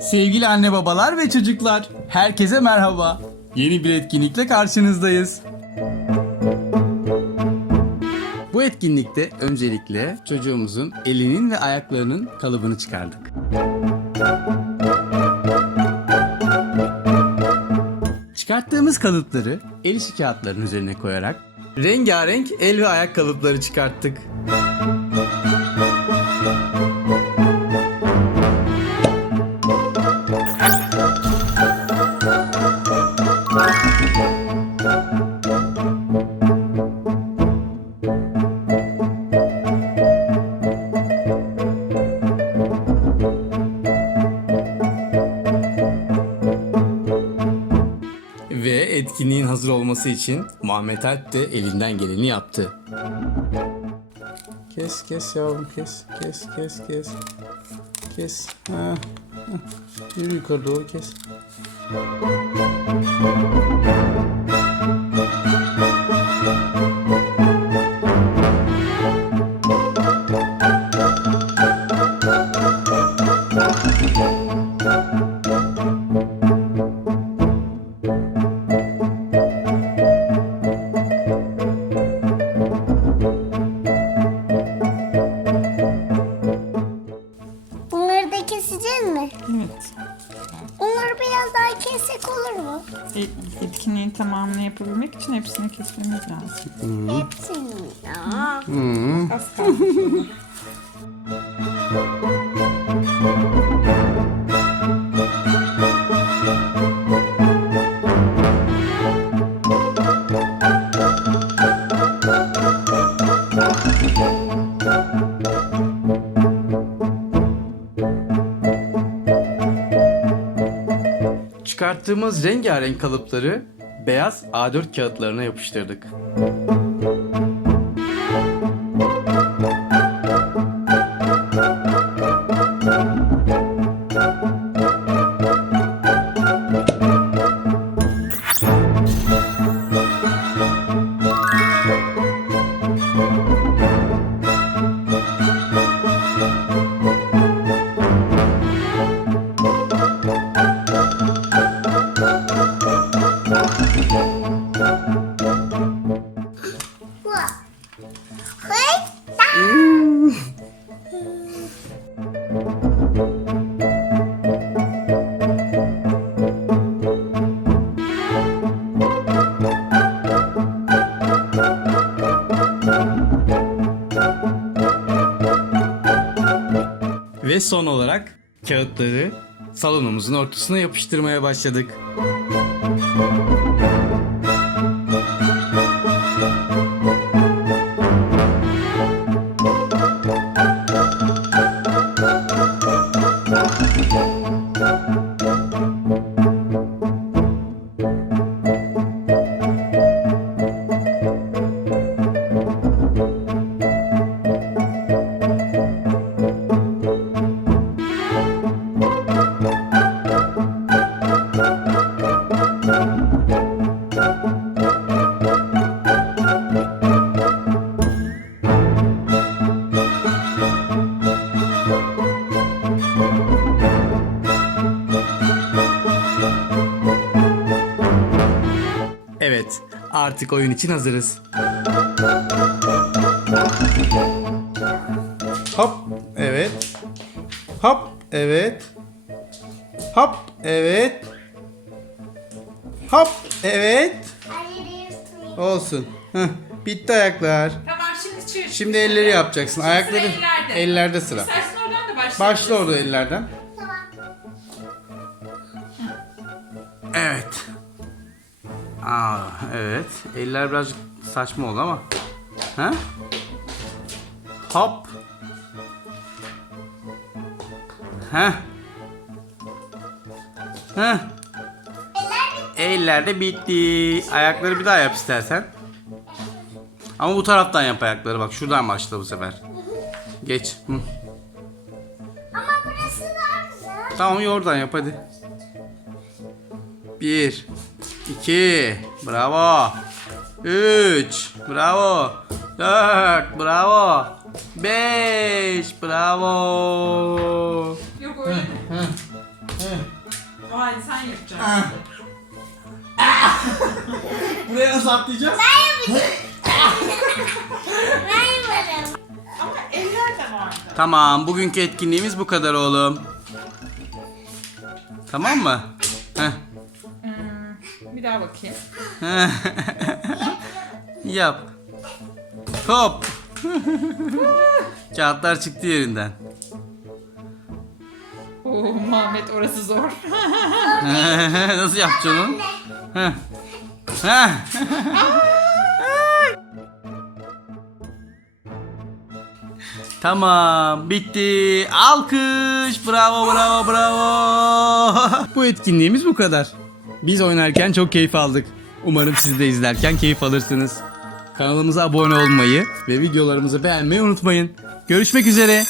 Sevgili anne babalar ve çocuklar, herkese merhaba. Yeni bir etkinlikle karşınızdayız. Bu etkinlikte öncelikle çocuğumuzun elinin ve ayaklarının kalıbını çıkardık. Çıkarttığımız kalıpları el işi kağıtların üzerine koyarak rengarenk el ve ayak kalıpları çıkarttık. Etkinliğin hazır olması için Muhammed Alp de elinden geleni yaptı. Kes kes yavrum kes kes kes kes. Kes. Ha. Yürü yukarı doğru kes. Etkinliğin tamamını yapabilmek için hepsini kesmemiz lazım. Hepsini. Aa. Az kaldı. Çıkarttığımız rengarenk kalıpları beyaz A4 kağıtlarına yapıştırdık. Son olarak kağıtları salonumuzun ortasına yapıştırmaya başladık. Artık oyun için hazırız. Hop, evet. Hop, evet. Hop, evet. Hop, evet. Olsun. Heh, bitti ayaklar. tamam şimdi çık. Şimdi elleri yapacaksın. Ayakları ellerde. ellerde sıra. İstersen oradan da başla. Başla orada ellerden. Evet. Aa, evet. Eller birazcık saçma oldu ama. Ha? Hop. Ha? Ha? Eller de bitti. Ayakları bir daha yap istersen. Ama bu taraftan yap ayakları bak. Şuradan başla bu sefer. Geç. Hı. Ama burası güzel. Tamam oradan yap hadi. Bir. İki, Bravo. Üç. Bravo. 4 bravo. 5 bravo. Yok öyle. Vay sen yapacaksın. Buraya nasıl atlayacağız? Ben yaparım. Ama eller de vardı. Tamam bugünkü etkinliğimiz bu kadar oğlum. Tamam mı? Heh. Bir daha bakayım. Yap. Hop. Kağıtlar çıktı yerinden. Oo Muhammed orası zor. Nasıl yapacaksın onu? Heh. Heh. tamam bitti. Alkış. Bravo bravo bravo. bu etkinliğimiz bu kadar. Biz oynarken çok keyif aldık. Umarım siz de izlerken keyif alırsınız. Kanalımıza abone olmayı ve videolarımızı beğenmeyi unutmayın. Görüşmek üzere.